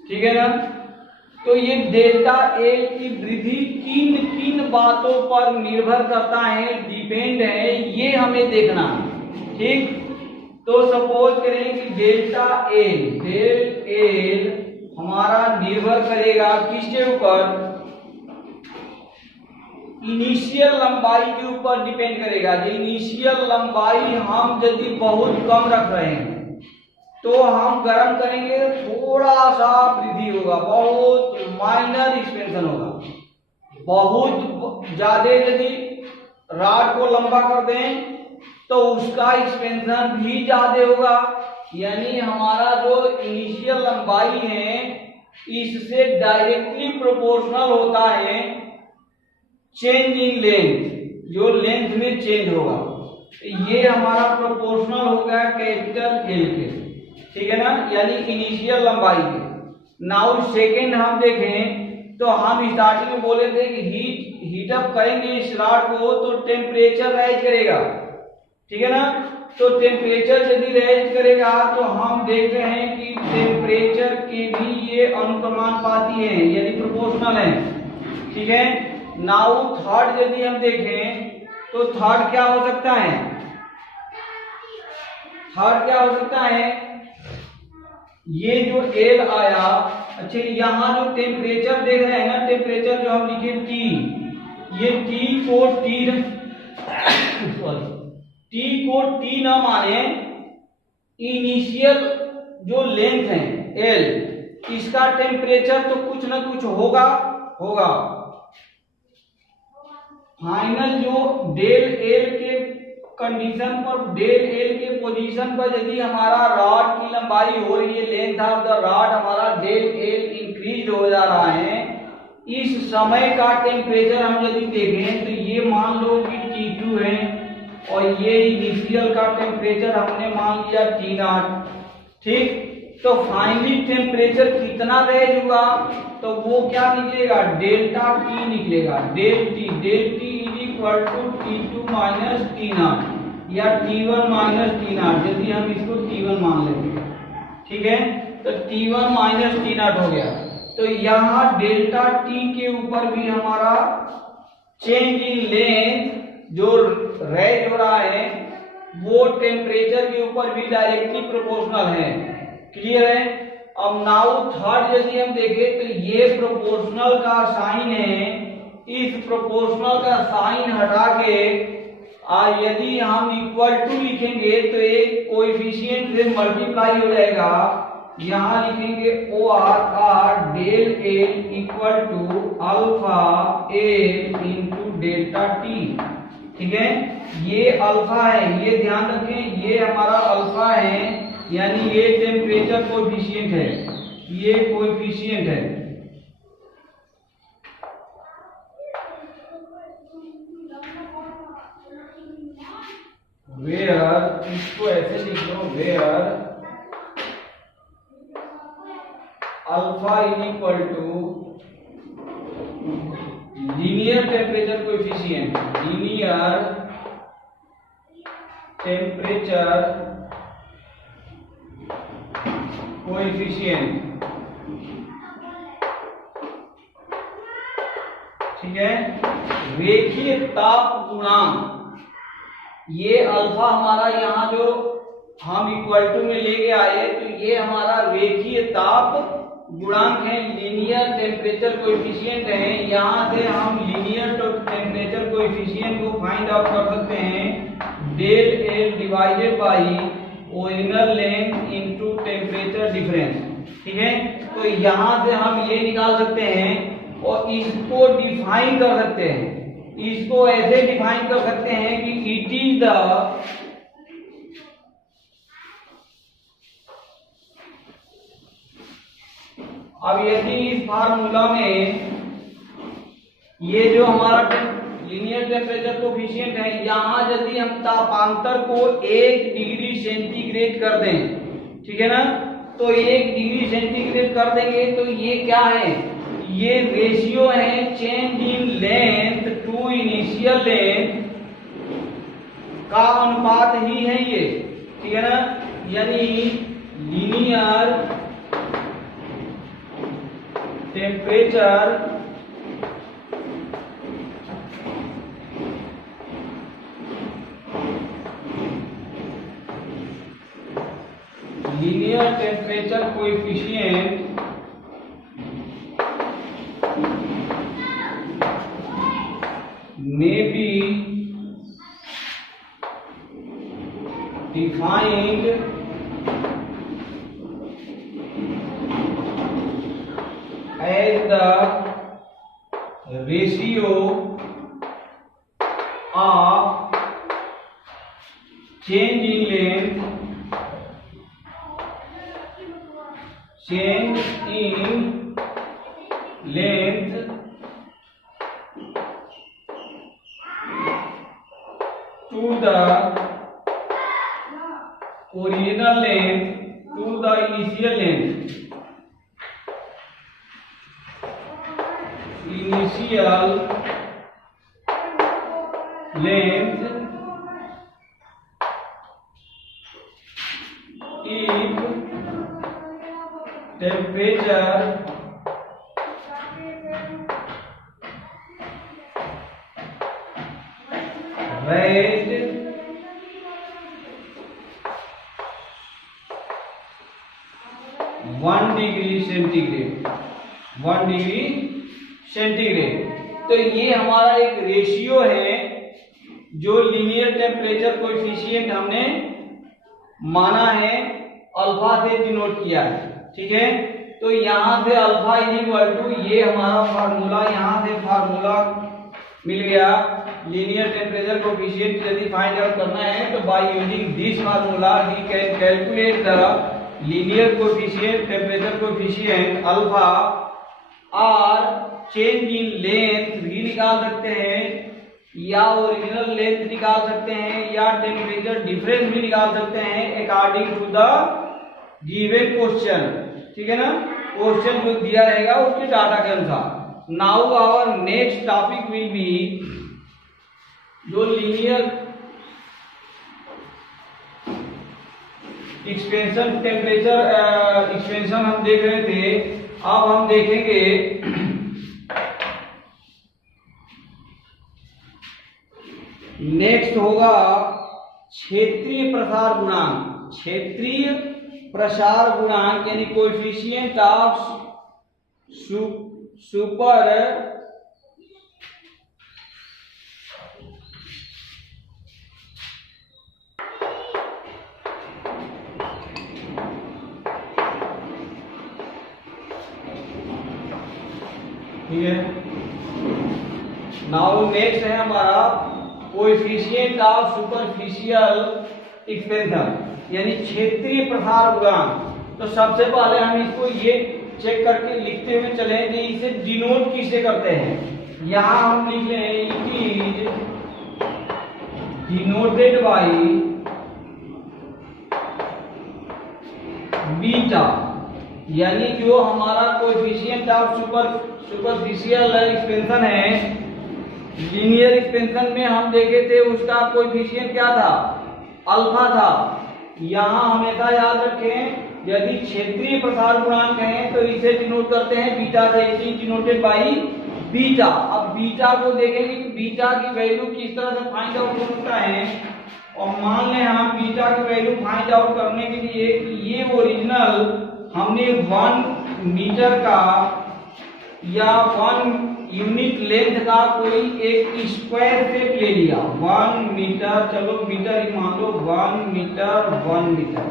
ठीक है ना, तो ये डेल्टा एल की वृद्धि किन किन बातों पर निर्भर करता है, डिपेंड है, ये हमें देखना है, ठीक। तो सपोज करें कि डेल्टा एल हमारा निर्भर करेगा किसके ऊपर, इनिशियल लंबाई के ऊपर डिपेंड करेगा। जो इनिशियल लंबाई हम यदि बहुत कम रख रहे हैं तो हम गर्म करेंगे थोड़ा सा वृद्धि होगा, बहुत माइनर एक्सपेंशन होगा। बहुत ज्यादा यदि रॉड को लंबा कर दें तो उसका एक्सपेंशन भी ज्यादा होगा। यानी हमारा जो इनिशियल लंबाई है इससे डायरेक्टली प्रोपोर्शनल होता है चेंज इन लेंथ, जो लेंथ में चेंज होगा। ये हमारा प्रोपोर्शनल होगा कैपिटल एल के, ठीक है ना, यानी इनिशियल लंबाई के। नाउ सेकेंड हम देखें तो हम स्टार्टिंग में बोले थे कि हीट अप करेंगे इस रॉड को तो टेम्परेचर राइज करेगा, ठीक है ना। तो टेम्परेचर यदि राइज करेगा तो हम देख रहे हैं कि टेम्परेचर के भी ये अनुक्रमानुपाती है, यानी प्रोपोर्शनल है, ठीक है। नाउ थर्ड यदि हम देखें तो थर्ड क्या हो सकता है, थर्ड क्या हो सकता है, ये जो एल आया, अच्छा यहाँ जो टेम्परेचर देख रहे हैं ना, टेम्परेचर जो हम लिखे टी, ये टी को टी ना माने, इनिशियल जो लेंथ है एल, इसका टेम्परेचर तो कुछ ना कुछ होगा। फाइनल जो डेल एल के कंडीशन पर, डेल एल के पोजीशन पर यदि हमारा रॉड की लंबाई हो रही है, लेंथ ऑफ द रॉड हमारा डेल एल इंक्रीज हो जा रहा है, इस समय का टेम्परेचर हम यदि देखें तो ये मान लो कि T2 है और ये इनिशियल का टेम्परेचर हमने मान लिया T0, ठीक। तो फाइनली टेम्परेचर कितना रेज हुआ तो वो क्या निकलेगा, डेल्टा टी निकलेगा, del T is equal to T2 minus T0 या T1 माइनस T0, यदि हम इसको T1 मान लेते हैं, ठीक है। तो T1 माइनस T0 हो गया। तो यहाँ डेल्टा टी के ऊपर भी हमारा चेंज इन लेंथ जो रेज हो रहा है वो टेम्परेचर के ऊपर भी डायरेक्टली प्रोपोर्शनल है, क्लियर है। अब नाउ थर्ड यदि हम देखें तो ये प्रोपोर्शनल का साइन है, इस प्रोपोर्शनल का साइन हटा के यदि हम इक्वल टू लिखेंगे तो एक कोएफिशिएंट से मल्टीप्लाई हो जाएगा, यहाँ लिखेंगे O R del L equal to alpha L into delta T, ठीक है। ये अल्फा है, ये ध्यान रखें, ये हमारा अल्फा है, यानी ये टेम्परेचर कोएफिशिएंट है, ये कोएफिशिएंट है। वेयर, इसको ऐसे लिख लो, where alpha is equal to linear temperature coefficient, linear temperature coefficient, ठीक है। रेखीय ताप गुणांक, ये अल्फा हमारा यहाँ जो हम इक्वल टू में लेके आए तो ये हमारा रेखीय ताप गुणांक है, लीनियर टेम्परेचर कोएफिशिएंट है। यहाँ से हम लीनियर टेम्परेचर कोएफिशिएंट को फाइंड आउट कर सकते हैं, del L divided by original length into temperature difference, ठीक है। तो यहाँ से हम ये निकाल सकते हैं और इसको डिफाइन कर सकते हैं, इसको ऐसे डिफाइन कर सकते हैं कि इट इज द अब यदि इस फार्मूला में ये जो हमारा लीनियर टेम्परेचर कोएफिशिएंट है, यहाँ यदि हम तापांतर को 1 डिग्री सेंटीग्रेड कर दें, ठीक है ना, तो 1 डिग्री सेंटीग्रेड कर देंगे तो ये क्या है, ये रेशियो है change in length to initial length का अनुपात ही है ये, ठीक है ना। यानी linear temperature coefficient ratio of change in length to the original length to the initial length if temperature raised 1 degree centigrade 1 degree centigrade. तो ये हमारा एक रेशियो है जो लीनियर टेम्परेचर कोएफिशिएंट हमने माना है, अल्फा से डिनोट किया है। ठीक है, तो यहाँ से अल्फा इज इक्वल टू, ये हमारा फार्मूला, यहाँ से फार्मूला मिल गया। लीनियर टेम्परेचर कोएफिशिएंट यदि फाइंड आउट करना है तो by using this formula we can calculate the linear coefficient, temperature coefficient alpha और चेंज इन लेंथ भी निकाल सकते हैं, या ओरिजिनल लेंथ निकाल सकते हैं, या टेम्परेचर डिफरेंस भी निकाल सकते हैं according to the given question. ठीक है ना, क्वेश्चन जो दिया रहेगा उसके डाटा के अनुसार। Now our next topic will be जो लीनियर एक्सपेंशन टेम्परेचर एक्सपेंशन हम देख रहे थे, अब हम देखेंगे नेक्स्ट होगा क्षेत्रीय प्रसार गुणांक। क्षेत्रीय प्रसार गुणांक यानी कोएफिशिएंट ऑफ सुपर ठीक है। नाउ नेक्स्ट है हमारा कोएफिशिएंट ऑफ सुपरफिशियल एक्सपेंशन यानी क्षेत्रीय प्रसार गुणांक। तो सबसे पहले हम इसको ये चेक करके लिखते हुए चले कि इसे डिनोट किससे करते हैं। यहां हम लिख रहे हैं it is denoted by beta, यानी जो हमारा कोएफिशिएंट ऑफ सुपरफिशियल एक्सपेंशन है, लीनियर एक्सपेंशन में हम देखे थे उसका कोएफिशिएंट क्या था, अल्फा था। यहां हमेशा याद रखें यदि क्षेत्रीय प्रसार गुणांक है तो इसे डिनोट करते हैं बीटा से, it is denoted by beta. अब बीटा को देखेंगे कि बीटा की वैल्यू किस तरह से फाइंड आउट हो सकता है। और मान लें हम बीटा की वैल्यू फाइंड आउट करने के लिए ये ओरिजिनल हमने 1 मीटर का या 1 यूनिट लेंथ का कोई एक स्क्वायर शेप ले लिया। 1 मीटर, चलो मीटर ही मान लो, 1 मीटर 1 मीटर,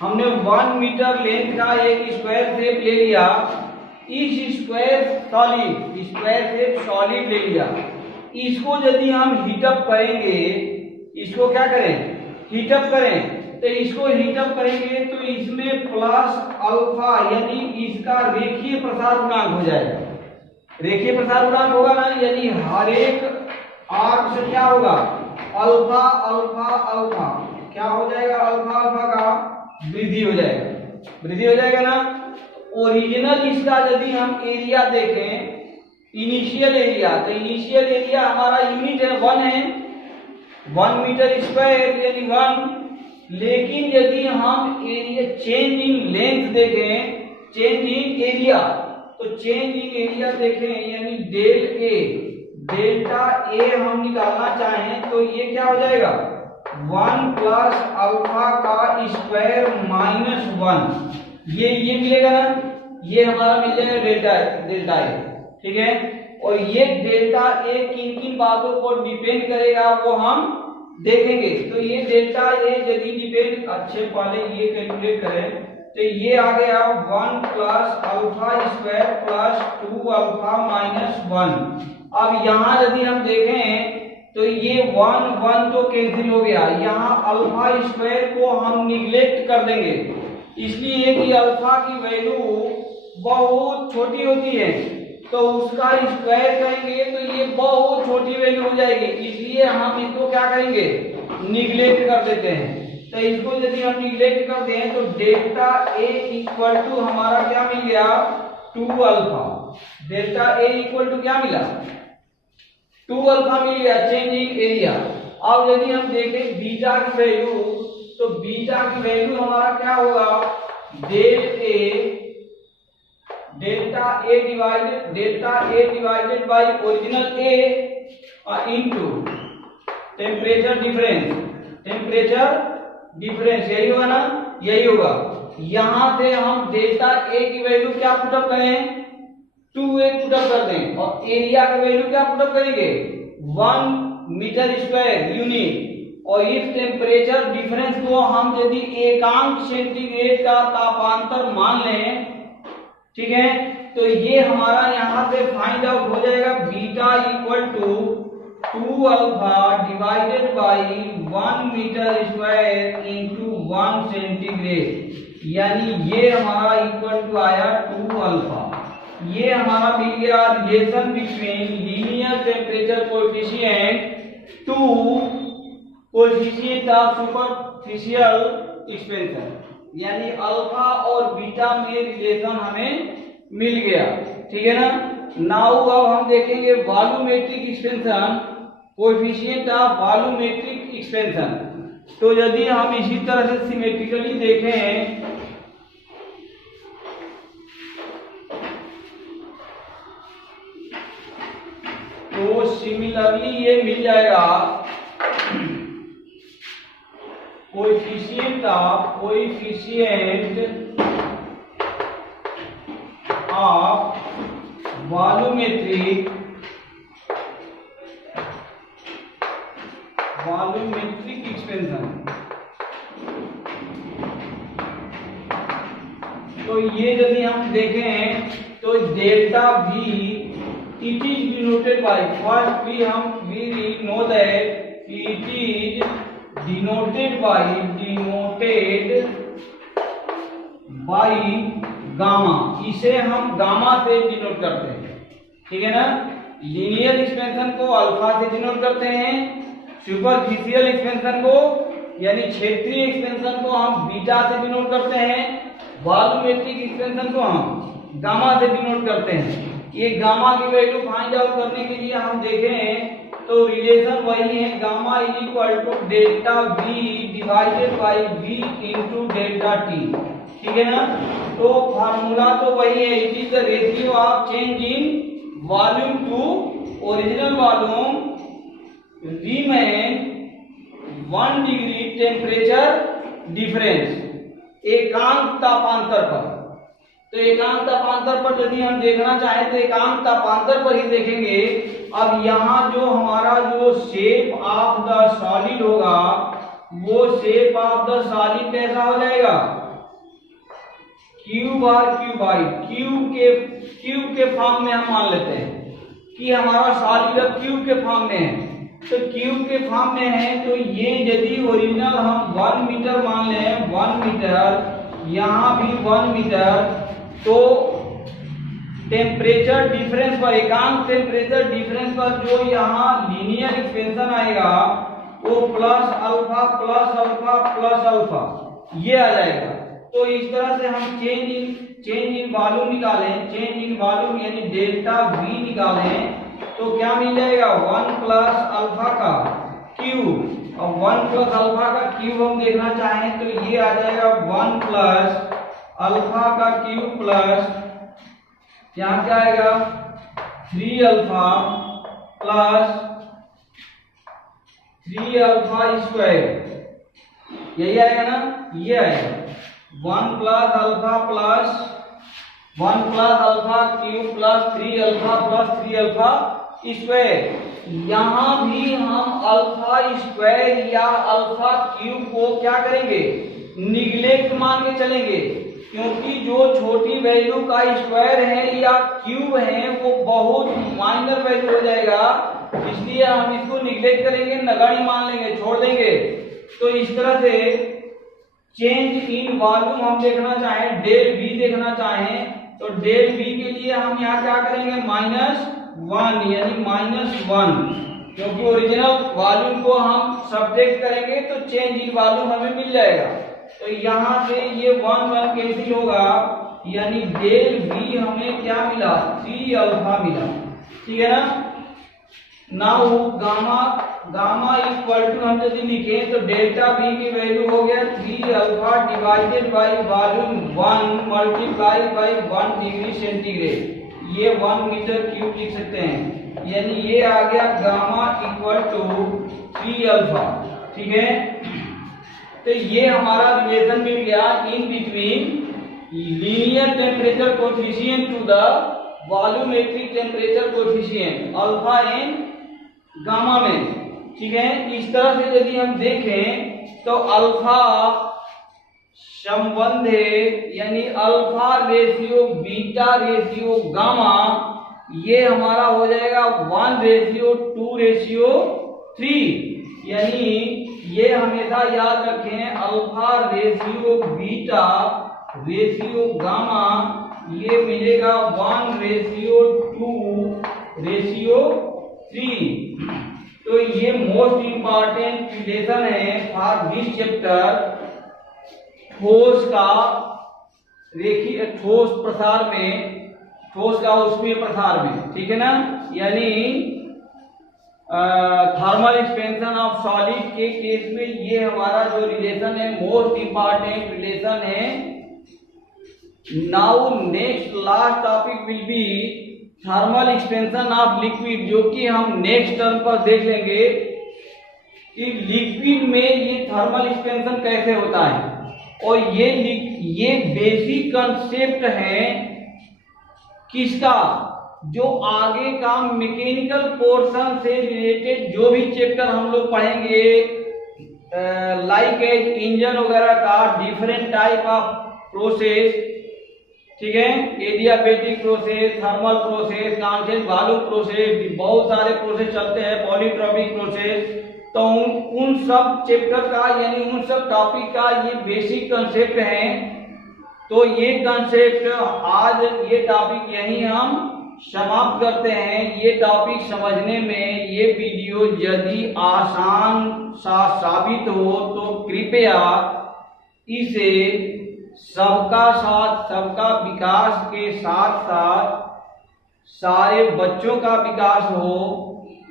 हमने 1 मीटर लेंथ का एक स्क्वायर शेप ले लिया। इस स्क्वायर शेप सॉलिड ले लिया। इसको यदि हम हीटअप करेंगे, इसको क्या करें, हीटअप करें, तो इसको हीटअप करेंगे तो इसमें प्लस अल्फा यानी इसका रेखीय प्रसार गुणांक हो जाएगा। रेखीय प्रसार गुणांक होगा ना, यानी हर एक आर्क से क्या होगा, अल्फा अल्फा अल्फा क्या हो जाएगा, अल्फा अल्फा का वृद्धि हो जाएगा, वृद्धि हो जाएगा ना। ओरिजिनल इसका यदि हम एरिया देखें, इनिशियल एरिया, तो इनिशियल एरिया हमारा यूनिट है 1 है, 1 मीटर स्क्वायर यानी 1। लेकिन यदि हम एरिया चेंज इन लेंथ देखें, चेंज इन एरिया, तो चेंज इन एरिया देखें यानी डेल ए, डेल्टा ए हम निकालना चाहें तो ये क्या हो जाएगा, 1 प्लस अल्फा का स्क्वायर माइनस 1, ये मिलेगा ना, ये हमारा मिल जाएगा डेल्टा ए। ठीक है, और ये डेल्टा ए किन किन बातों को डिपेंड करेगा वो हम देखेंगे। तो ये डेल्टा ए यदि डिपेंड, अच्छे पहले ये कैलकुलेट करें, तो ये आ गया 1 plus alpha square plus 2 alpha minus 1, अब यहाँ यदि हम देखें तो ये 1 1 तो कैंसिल हो गया, यहाँ अल्फा स्क्वायर को हम निगलेक्ट कर देंगे, इसलिए कि अल्फा की वैल्यू बहुत छोटी होती है, तो उसका स्क्वायर करेंगे तो ये बहुत छोटी वैल्यू हो जाएगी, इसलिए हम इसको क्या करेंगे, निगलेक्ट कर देते हैं। तो इसको यदि हम निगलेक्ट कर दें तो डेल्टा ए इक्वल टू हमारा क्या मिल गया, 2 alpha. Delta A equal to क्या मिला, 2 अल्फा मिल गया, चेंज इन एरिया। अब यदि हम देखें बीटा की वैल्यू, तो बीटा की वैल्यू हमारा क्या होगा, delta A divided by original A into temperature difference, यही होगा ना, यही होगा। यहां से हम डेल्टा ए की वैल्यू क्या पुटअप करें, 2a पुटअप कर दें, और एरिया की वैल्यू क्या पुटअप करेंगे, 1 मीटर स्क्वायर यूनिट। और इस टेम्परेचर डिफरेंस को हम यदि एकांक सेंटीग्रेड का तापांतर मान लें, ठीक है, तो ये हमारा यहाँ से फाइंड आउट हो जाएगा, beta equal to 2 alpha divided by 1 metre square into 1 centigrade, यानी ये हमारा इक्वल टू आया 2 अल्फा। ये हमारा मिल गया relation between linear temperature coefficient to coefficient of superficial expansion, यानी अल्फा और बीटा में रिलेशन हमें मिल गया, ठीक है ना। नाउ अब हम देखेंगे volumetric expansion, coefficient of volumetric expansion. तो यदि हम इसी तरह से सिमेट्रिकली देखें, तो सिमिलरली ये मिल जाएगा कोएफिशिएंट ऑफ वॉल्यूमेट्रिक एक्सपेंशन। तो ये यदि हम देखें तो delta V it is denoted by, first we know that it is denoted by gamma, इसे हम गामा से डिनोट करते हैं, ठीक है ना। लीनियर एक्सपेंशन को अल्फा से डिनोट करते हैं, सुपरफिशियल एक्सपेंशन को यानी क्षेत्रीय एक्सपेंशन को हम बीटा से डिनोट करते हैं, वॉल्यूमेट्रिक एक्सपेंशन को हम गामा से डिनोट करते हैं। ये गामा की वैल्यू फाइंड आउट करने के लिए हम देखें तो रिलेशन वही है, gamma is equal to delta V divided by V into delta T, ठीक है ना। तो फार्मूला तो वही है, it is the ratio of change in volume to original volume remain 1 degree temperature difference एकांक तापांतर पर। तो एकांक तापांतर पर यदि हम देखना चाहें तो एकांक तापांतर पर ही देखेंगे। अब यहाँ जो हमारा जो शेप ऑफ द सॉलिड होगा वो शेप ऑफ द सॉलिड कैसा हो जाएगा, क्यूब और क्यूबाइड, क्यूब के फॉर्म में हम मान लेते हैं कि हमारा सॉलिड अब क्यूब के फॉर्म में है। तो क्यूब के फॉर्म में है तो ये यदि ओरिजिनल हम 1 मीटर मान लें, 1 मीटर, यहाँ भी 1 मीटर, तो टेम्परेचर डिफरेंस पर, एकांक टेम्परेचर डिफरेंस पर जो यहाँ लीनियर एक्सपेंशन आएगा वो plus alpha plus alpha plus alpha ये आ जाएगा। तो इस तरह से हम चेंज इन वॉल्यूम निकालें, चेंज इन वॉल्यूम यानी डेल्टा V निकालें तो क्या मिल जाएगा, 1 प्लस अल्फा का क्यूब, और 1 प्लस अल्फा का क्यूब हम देखना चाहें तो ये आ जाएगा 1 प्लस अल्फा का क्यूब प्लस यहाँ क्या आएगा 3 अल्फा प्लस 3 अल्फा स्क्वायर, यही आएगा ना, ये आएगा 1 plus alpha plus 1 plus alpha cube plus 3 alpha plus 3 alpha square. यहाँ भी हम अल्फा स्क्वायर या अल्फा क्यूब को क्या करेंगे, निगलेक्ट मान के चलेंगे, क्योंकि जो छोटी वैल्यू का स्क्वायर है या क्यूब है वो बहुत माइनर वैल्यू हो जाएगा, इसलिए हम इसको निग्लेक्ट करेंगे, नगण्य मान लेंगे, छोड़ देंगे। तो इस तरह से चेंज इन वॉल्यूम हम देखना चाहें, डेल वी देखना चाहें, तो डेल वी के लिए हम यहाँ क्या करेंगे, -1 यानी -1, क्योंकि ओरिजिनल वॉल्यूम को हम सब्ट्रैक्ट करेंगे तो चेंज इन वॉल्यूम हमें मिल जाएगा। तो यहाँ से ये 1 कैंसिल होगा, यानी डेल वी हमें क्या मिला, 3 अल्फा मिला, ठीक है ना। नाउ गामा इक्वल टू हम यदि लिखें तो डेल्टा वी की वैल्यू हो गया 3 alpha divided by volume 1 multiply by 1 degree centigrade, ये 1 मीटर क्यूब लिख सकते हैं, यानी ये आ गया गामा इक्वल टू 3 अल्फा, ठीक है। तो ये हमारा रिलेशन मिल गया in between linear temperature coefficient to the volumetric temperature coefficient alpha and gamma में, ठीक है। इस तरह से यदि हम देखें तो अल्फा संबंध है, यानी alpha ratio beta ratio gamma, ये हमारा हो जाएगा 1:2:3, यानी ये हमेशा याद रखें, alpha ratio beta ratio gamma ये मिलेगा 1:2:3। तो ये मोस्ट इंपॉर्टेंट रिलेशन है फॉर दिस चैप्टर, ठोस का रेखीय ठोस प्रसार में, ठोस का ऊष्मीय प्रसार में, ठीक है ना, यानी थर्मल एक्सपेंशन ऑफ सॉलिड के केस में ये हमारा जो रिलेशन है मोस्ट इंपॉर्टेंट रिलेशन है। Now next last topic will B thermal expansion of liquid, जो कि हम नेक्स्ट टर्म पर देख लेंगे कि लिक्विड में ये थर्मल एक्सपेंशन कैसे होता है, और ये बेसिक कंसेप्ट है किसका, जो आगे का मैकेनिकल पोर्शन से रिलेटेड जो भी चैप्टर हम लोग पढ़ेंगे, लाइक एज इंजन वगैरह का डिफरेंट टाइप ऑफ प्रोसेस, ठीक है, adiabatic process, thermal process, constant volume process, बहुत सारे प्रोसेस चलते हैं, पॉलीट्रॉपिक प्रोसेस, तो उन सब चैप्टर का यानी उन सब टॉपिक का ये बेसिक कंसेप्ट है। तो ये कंसेप्ट आज ये टॉपिक यहीं हम समाप्त करते हैं। ये टॉपिक समझने में ये वीडियो यदि आसान सा साबित हो तो कृपया इसे सबका साथ, सबका विकास के साथ साथ सारे बच्चों का विकास हो,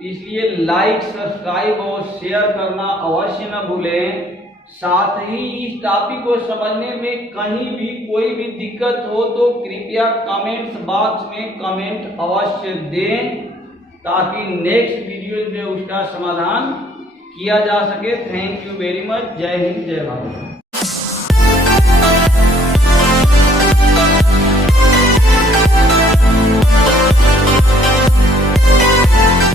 इसलिए लाइक, सब्सक्राइब और शेयर करना अवश्य न भूलें। साथ ही इस टॉपिक को समझने में कहीं भी कोई भी दिक्कत हो तो कृपया कमेंट्स बॉक्स में कमेंट अवश्य दें, ताकि नेक्स्ट वीडियो में उसका समाधान किया जा सके। Thank you very much. जय हिंद, जय भारत।